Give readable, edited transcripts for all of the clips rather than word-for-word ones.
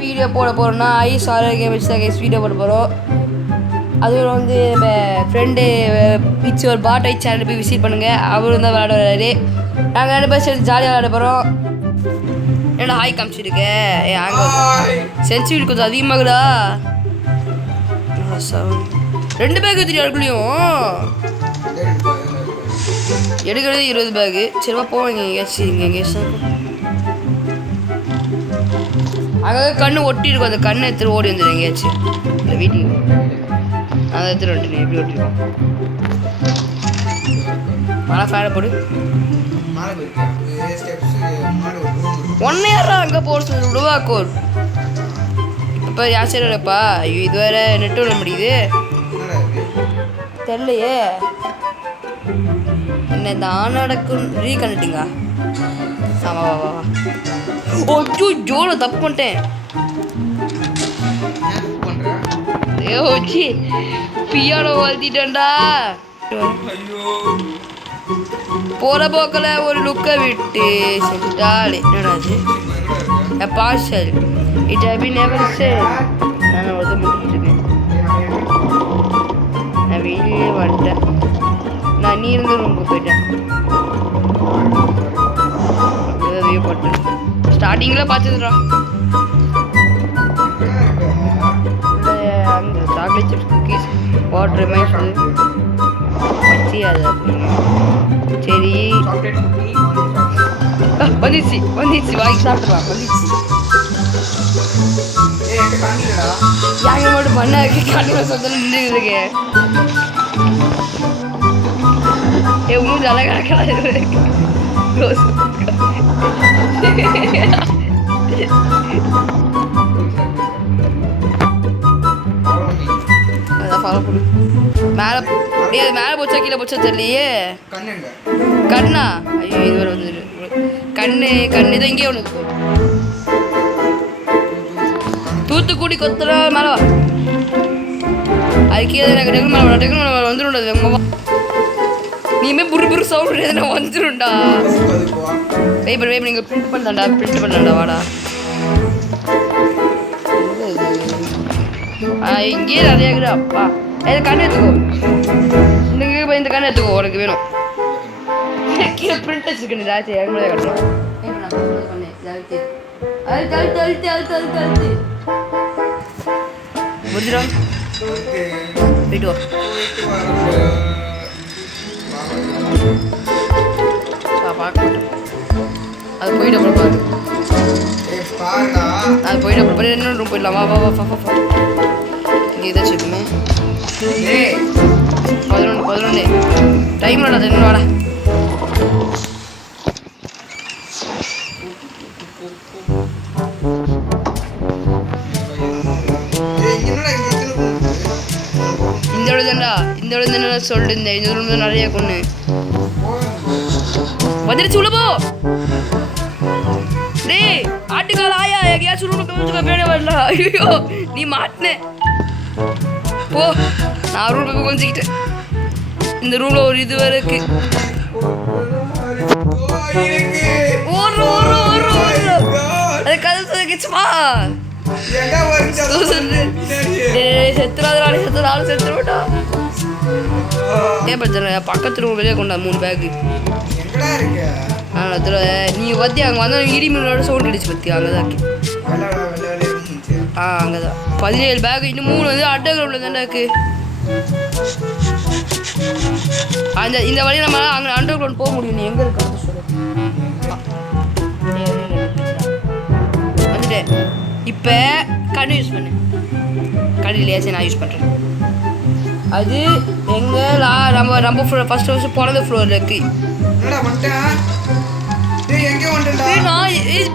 Video போட போகிறோம்னா ice ஆரோக்கியம் வச்சு தான் கைஸ் வீடியோ போட போகிறோம். அதுவும் வந்து ஃப்ரெண்டு பிச்சு ஒரு பாட் ஐஸ் சேனல் போய் விசிட் பண்ணுங்கள். அவரும் தான் விளையாட வராரு. நாங்கள் 2 பேர் சேர்ந்து ஜாலியாக விளையாட போகிறோம். என்னடா ஹாய் காமிச்சிருக்கேன். அங்கே சென்சிட்டிவிட்டி கொஞ்சம் அதிகமாகுதா? 2 பேக் எடுத்துட்டு அதுக்குள்ளேயும் எடுக்கிறது 20 பேகு. சரிவா போவாங்க எங்கேயாச்சும் இங்கே எங்கேயாச்சும் அங்கே கண்ணு ஒட்டி இருக்கும். அந்த கண்ணை எடுத்துட்டு ஓடி வந்துடும் எங்கேயாச்சும் இந்த வீட்டுக்கு. அதை எடுத்துட்டு வந்துட்டு எப்படி ஒட்டிருக்கோம். மழை ஃபேனை போடு. 1 இயரா அங்கே போட சொல்லி விடுவா கோர். இப்போ யார் சரி இல்லைப்பா. ஐயோ இது வேற நெட்டு விட முடியுது தெரியலையே. என்ன தான் நடக்கும் ரீகனெக்டிங்கா? ஆமா வா வா. ஓ ஜோல தப்பு பண்ணிட்டேன். ஏச்சி பியானோ வளர்த்திட்டேன்டா. போற போக்கில் ஒரு லுக்கை விட்டு சென்றாலே என்னடாது parcel it have been never said. நான் வந்து முடிச்சிருக்கேன். நான் வெளியே வந்துட்டேன். நான் நீ இருந்து ரூமுக்கு போயிட்டேன். போட்டேன் ஸ்டார்டிங்கில் பார்த்துதுடா. அந்த சாக்லேட் சிப்ஸ் குக்கீஸ் வாட்டர் மைஸ் வச்சு அது சரி வந்துச்சு வந்துச்சு வாங்கி சாப்பிட்டுருவான். வந்துச்சு யாங்க மட்டும் பண்ண கண்டிப்பாக சொந்தம் நின்றுருக்கு. மூஞ்சி அழகா கிடக்கு. அதான் ஃபாலோ பண்ணு. மேலே அது மேலே போச்சா கீழே போச்சா தெரியலையே. கண்ணா? ஐயோ இது வரை வந்துடு. கண்ணு கண்ணு தான் இங்கே ஒன்று. தூத்துக்குடி கொத்துறா மேலே வா. அது கீழே டெக்னு மேலே டெக்னு மேலே வந்துடும்டா. நீமே புரு புரு சவுண்ட் எதுனா வந்துடும்டா. வெயிட் பண்ணி நீங்கள் பிரிண்ட் பண்ணாண்டா வாடா. இங்கேயே நிறைய இருக்குது. அப்பா இந்த கண்ணு எடுத்துக்கோ. இந்த கண்ணு எடுத்துக்கோ உனக்கு வேணும். கீழே பிரிண்ட் வச்சுருக்கேன். ஜாஸ்தி இறங்குறதே கட்டணும். புரிஞ்சிடும் போயிட்டு வா. பார்க்க அது போயிட்டு அப்புறம் பாரு. அது போயிட்டு அப்புறம் இன்னொரு ரூம் போயிடலாம். வா வா வா வா. இங்கே ஏதாச்சும் இருக்குமே. 11 டைம் வாடா இன்னும் வாடா. இந்த விட தானே சொல்லிருந்தேன். இந்த ரூம் தான் நிறைய கொண்டு வந்துருச்சு. உள்ள போ. டேய் ஆட்டுக்கால ஆயா எங்கேயாச்சும் ரூம் பேட வரல. ஐயோ நீ மாட்டின போ. நான் ரூம் போய் கொஞ்சிக்கிட்டேன். இந்த ரூம்ல ஒரு இது வேற இருக்கு. அது கதை கிச்சுமா செத்துருவாடா. ஏன் பிரச்சனை? பக்கத்து ரூம் வெளியே கொண்டா 3 பேக்கு. நீ பத்தி அங்கே வந்தால் இடி மீனோட சவுண்ட் அடிச்சு பற்றி அங்கே தான் இருக்கு. அங்கே தான் 17 பேக். இன்னும் 3 வந்து அண்டர் கிரவுண்டில் தானே இருக்கு. அந்த இந்த வழியை நம்ம அங்கே அண்டர் கிரவுண்ட் போக முடியும். நீ எங்கே இருக்க வந்துட்டேன். இப்போ கண்ணு யூஸ் பண்ணு. கண்ணிலையா சரி நான் யூஸ் பண்ணுறேன். அது எங்கே நம்ம ஃபர்ஸ்ட் போனது ஃப்ளோரில் இருக்கு.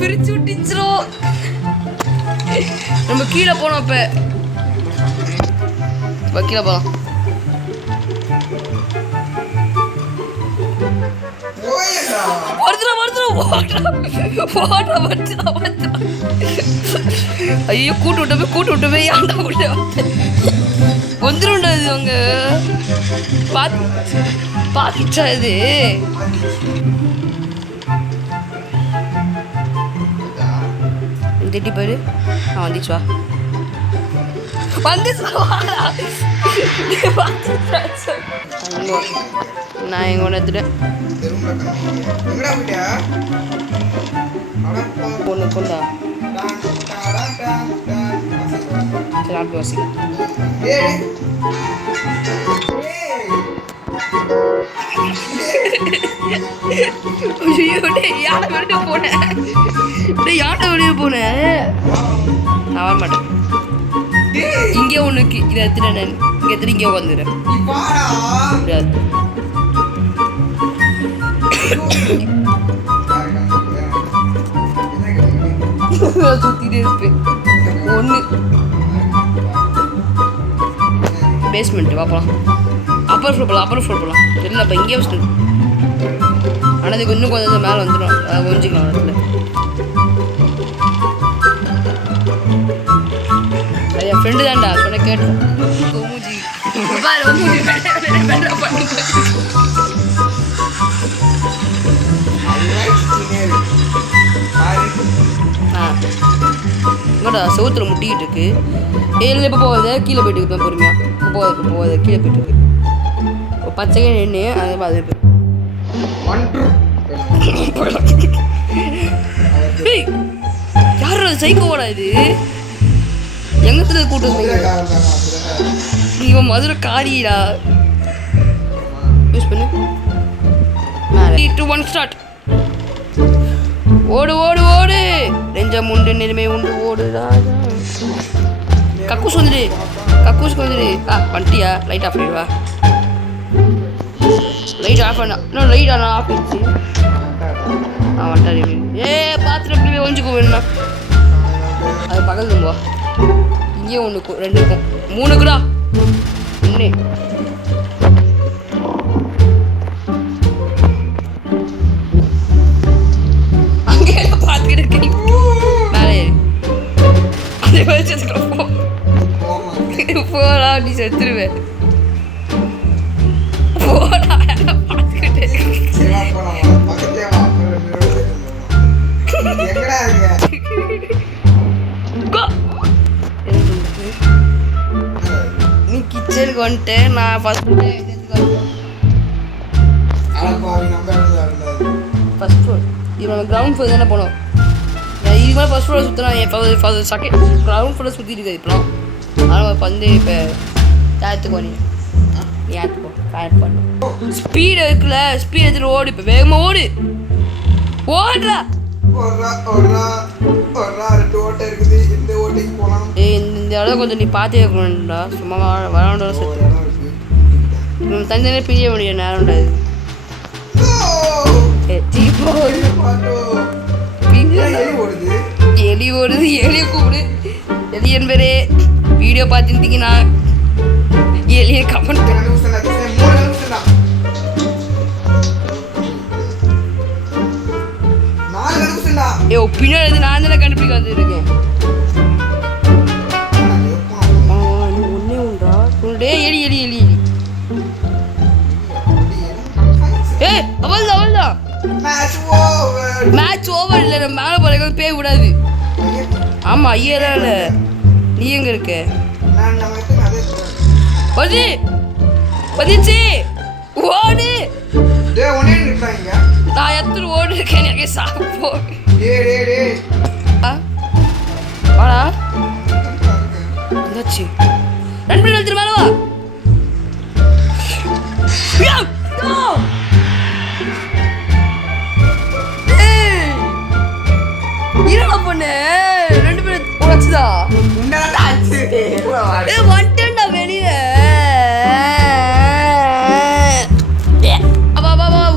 பிரிச்சு விட்டுச்சிரும். நம்ம கீழே போனோம். இப்போ கீழே போகலாம். ஐயோ கூட்டு விட்டு போய் ஆண்டா விட்டு வந்துடும்டா. இது அவங்க பாத்துச்சா? இது திட்டி போயிடு. வந்துச்சு வா வந்துச்சு நான் எங்க ஒன்று எடுத்துட்டேன். ஒன்று கொண்டா சரி அப்படி வாசிக்க. யானை வெளியே போனேன், யானை வெளியே போனேன். நான் வர மாட்டேன். இங்கே ஒன்றுக்கு இதை எடுத்துட்டேன். நான் இங்கே எடுத்துட்டு இங்கே உட்காந்துக்கிறேன். சுத்திட்டே இருப்பேன். ஒன்று பேஸ்மெண்ட் பார்ப்பலாம். அப்பர் ஃப்ளோர் போகலாம். அப்பர் ஃப்ளோர் போகலாம். இல்லை இப்போ இங்கே வச்சுட்டு ஆனால் அதுக்கு இன்னும் கொஞ்சம் மேலே வந்துடும். அதை கொஞ்சிக்கலாம் இடத்துல. அது என் ஃப்ரெண்டு தான்டா சொன்ன கேட்டோம். மூஞ்சி செவுத்துல முட்டிக்கிட்டு இருக்கு. ஏழு எப்போ போகாத கீழே போயிட்டு இருக்கு. பொறுமையா போகாத கீழே போயிட்டு இருக்கு. பச்சைக்கே நின்று அதை பார்த்து யாரோட சைக்கோடா இது? எங்கத்துல கூட்டு இவன் மதுரை காரிடா. யூஸ் பண்ணு. 3 2 1 ஸ்டார்ட். ஓடு ஓடு ஓடு. நெஞ்சம் உண்டு நிலைமை உண்டு ஓடு ராஜா. கக்கூஸ் வந்துடு. கக்கூஸ்க்கு வந்துடு. வண்டியா லைட் ஆஃப் பண்ணிடுவா. லைட் ஆஃப் பண்ணா இன்னும் லைட் ஆனால் ஆஃப் ஆயிடுச்சு. வந்துட்டாரு. பாத்திரம் எப்படி ஒழிஞ்சுக்கோ வேணும்னா அது பக்கத்துல வா. இங்கே ஒன்று 2 இருக்கும் 3க்குடா. ஒன்று அங்கே பார்த்துக்கிட்டு இருக்கேன். மேலே அதே வச்சதுக்கு போடா நீ செத்துருவேன். போடா பார்த்துக்கிட்டு நீ கிச்சனுக்கு வந்துட்டு நான் ஃபர்ஸ்ட் ஃப்ளோர். இவன் கிரவுண்ட் ஃப்ளோர் தானே போனோம். இது மாதிரி ஃபர்ஸ்ட் ஃப்ளோர் சுற்றினா என் செகண்ட் கிரவுண்ட் ஃப்ளோர் சுற்றி இருக்குது. இப்போலாம் ஆனால் வந்து இப்போ ஏற்றுக்கோ நீ ஏற்றுக்கோ கரெக்ட் பண்ணும். ஸ்பீடு இருக்குல்ல, ஸ்பீடு எடுத்துட்டு ஓடு. இப்போ வேகமாக ஓடு. ஓடுறா. இந்த இடம் கொஞ்சம் நீ பார்த்தே இருக்கணும்டா. சும்மா விளாண்டோட செத்து தனித்தனியாக பிரிய முடியும் நேரம்டா. இது எலி ஓடுது. எலியை கூப்பிடு. எலி என்பரே வீடியோ பார்த்துருந்தீங்கன்னா எலியை கமெண்ட் பின்னாடி நான் தானே கண்டுபிடிக்க வந்துருக்கேன். ஒன்னே உண்டா உண்டே எலி எலி எலி எலி. அவள்தான் மேட்ச் ஓவர். இல்லை நம்ம மேலே போகிற பேய் விடாது. ஆமாம் ஐயதான் இல்லை. நீ எங்க இருக்க? பதிச்சு ஓடு. நான் எத்தனை ஓடு இருக்கேன். எனக்கு சாப்பிட்டு வாடா. என்னாச்சு? 2 பேர் எடுத்துட்டு மேலே வா. என்னடா பொண்ணு 2 பேர் உடச்சுதா? வந்துட்டேன்டா வெளியில.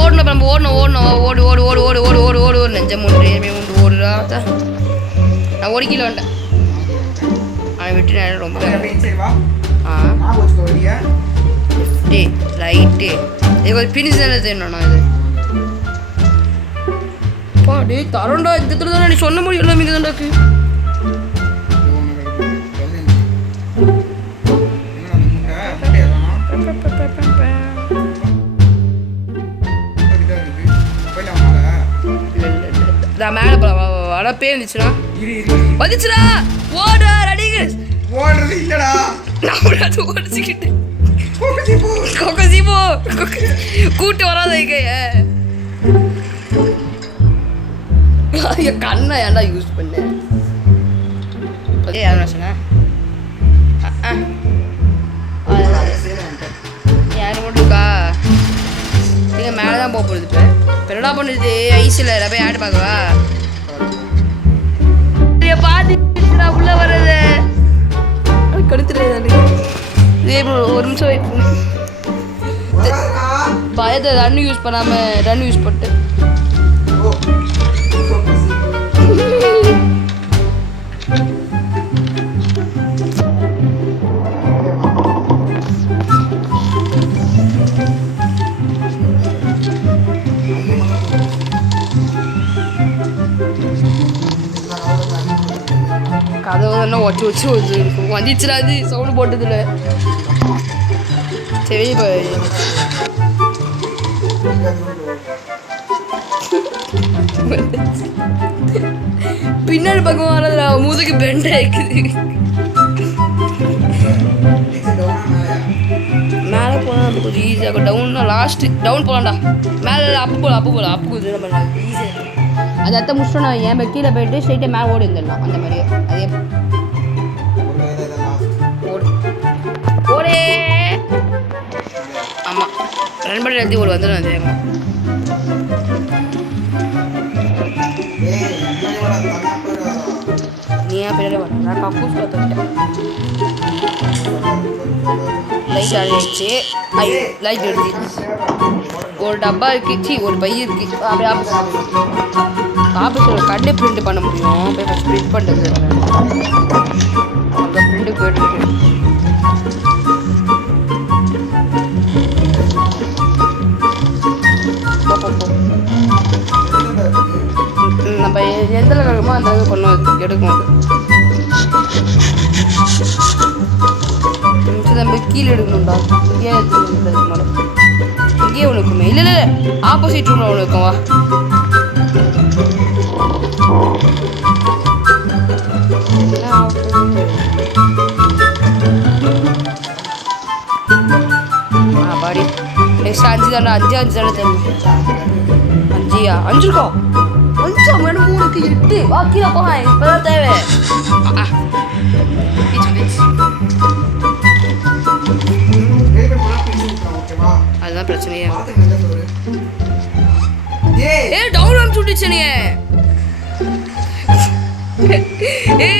ஓடணும் நம்ம ஓடணும் ஓடணும். ஓடு ஓடு ஓடு ஓடு ஓடு ஓடு ஓடு ஓடு. நெஞ்சம் உண்டு உண்டு ஓடுடா. நான் ஓடிக்கல வந்துட்டேன். அவன் விட்டு நேரம் ரொம்ப லெஃப்ட்டு ரைட்டு. இது கொஞ்சம் பினிஷ் தானே தெரியணும். இது பாடி தரண்டா. இந்த தானே நீ சொன்ன முடியும். எல்லாம் இங்கே தான்டாக்கு. மேலே போகலாம். வட பேர் இருந்துச்சுன்னா வந்துச்சுடா ஓட ரெடிங்க ஓடுறது இல்லடா நான் அது ஓடிச்சிக்கிட்டு கொக்கசிபோ கூட்டு வராத கண்ணை ஏன்டா யூஸ் பண்ண யாரும் சொன்னேன் யாரும் மட்டும்க்கா நீங்கள் மேலே தான் போக போகுது இப்போ என்னடா பண்ணுது ஐஸில் போய் ஆடு பார்க்கவா பார்த்துடா உள்ள வர்றது கடுத்துட்டு ஒரு நிமிஷம் வெயிட் பண்ணு பயத்தை ரன் யூஸ் பண்ணாமல் ரன் யூஸ் பண்ணிட்டு கதவு தானே வச்சு வந்துச்சுடா அது சவுண்டு போட்டதில்ல சரி பின்னாடி பக்கம் வரதுல முதுகு பெண்ட் ஆயிக்குது மேலே போனால் நம்ம கொஞ்சம் ஈஸியாக இருக்கும் டவுன்னா லாஸ்ட்டு டவுன் போகலாம்டா மேலே அப்பு போகலாம் அப்பு கொஞ்சம் நம்ம ஈஸியாக அது அத்தை முடிச்சோம் நான் என் கீழே போயிட்டு ஸ்ட்ரைட்டாக மேலே ஓடி வந்துடலாம் அந்த மாதிரியே அதே ஓடே ஆமாம் ரன் பண்ணி எழுதி ஒரு வந்துடும் அதே நீ ஏன் பின்னாடி வர நான் கக்கூஸ் பார்த்துக்கிட்டேன் லைட் ஆகிடுச்சு லைட் எடுத்து ஒரு டப்பா இருக்குச்சு ஒரு பை இருக்கு அப்படியே ஆஃபீஸில் கண்ணு பிரிண்ட் பண்ண முடியும் போய் ஃபஸ்ட் பிரிண்ட் பண்ணுறது அந்த பிரிண்ட்டு போயிட்டு நம்ம எந்த அளவுக்கு அந்த அளவுக்கு பண்ணுவோம் எடுக்கும் நம்ம கீழே எடுக்கணும்டா இங்கே எடுத்துக்கணும் இங்கேயே ஒன்று இருக்குமே இல்லை இல்லை ஆப்போசிட் ரூமில் ஒன்று இருக்கும் வா பாடி நெக்ஸ்ட் 5 தானே 5 தானே தெரியும் 5 5 இருக்கா 5 மேடம் 3 8 வா கீழே போக இப்போதான் தேவை அதுதான் பிரச்சனையே டவுன் அனுப்பிச்சு விட்டுச்சனையே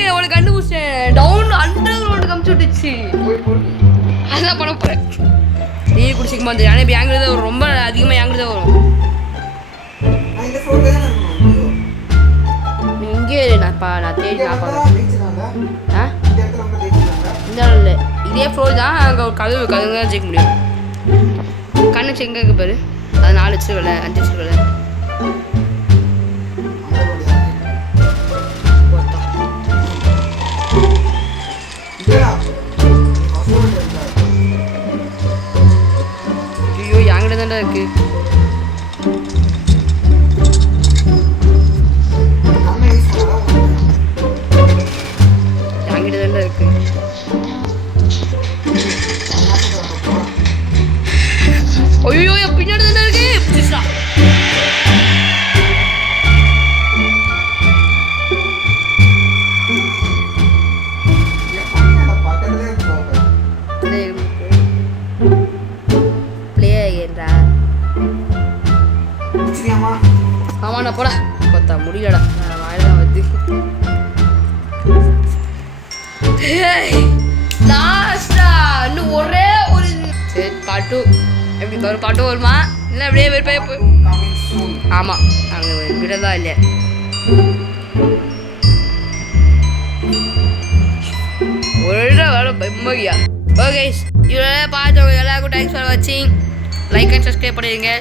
அவளுக்கு கண்டுபிடிச்சேன் டவுன் அண்டர் கிரவுண்டுக்கு அனுப்பிச்சு விட்டுச்சு அதான் பண்ண போகிறேன் நீ குடிச்சிக்க மாதிரி ஆனால் இப்போ எங்களுக்கு தான் வரும் ரொம்ப அதிகமாக எங்களுக்கு தான் வரும் நீ இங்கே நான் தேடி நான் பார்க்குறேன் இந்த இல்லை இதே ஃப்ளோர் தான் அங்கே ஒரு கதவு தான் ஜெயிக்க முடியும் கண்ணு எங்கே இருக்கு பாரு அது 4 லட்சம் விலை 5 லட்சம் விலை ஐயோ என்கிட்ட தான்டா இருக்கு என்கிட்ட தான்டா இருக்கு ஐயோ பின்னாடி தானே இருக்கு புதுசா ஆமாண்ணா போடா கொத்தா முடியலடா நான் வாயில்தான் வந்து லாஸ்டா இன்னும் ஒரே ஒரு சரி பாட்டு எப்படி ஒரு பாட்டு வருமா இல்லை அப்படியே வெறுப்பாக போய் ஆமாம் அங்கே விடதான் இல்லையா ஒரு வேலை பயமையா ஓகே இவ்வளோ பார்த்தவங்க எல்லாருக்கும் தேங்க்ஸ் ஃபார் வாட்சிங் லைக் அண்ட் சப்ஸ்கிரைப் பண்ணிடுங்க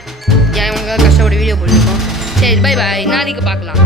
ஏன் உங்களுக்கு கஷ்டப்பட்டு வீடியோ போட்டுருக்கோம் சரி பை பாய் நாளைக்கு பார்க்கலாம்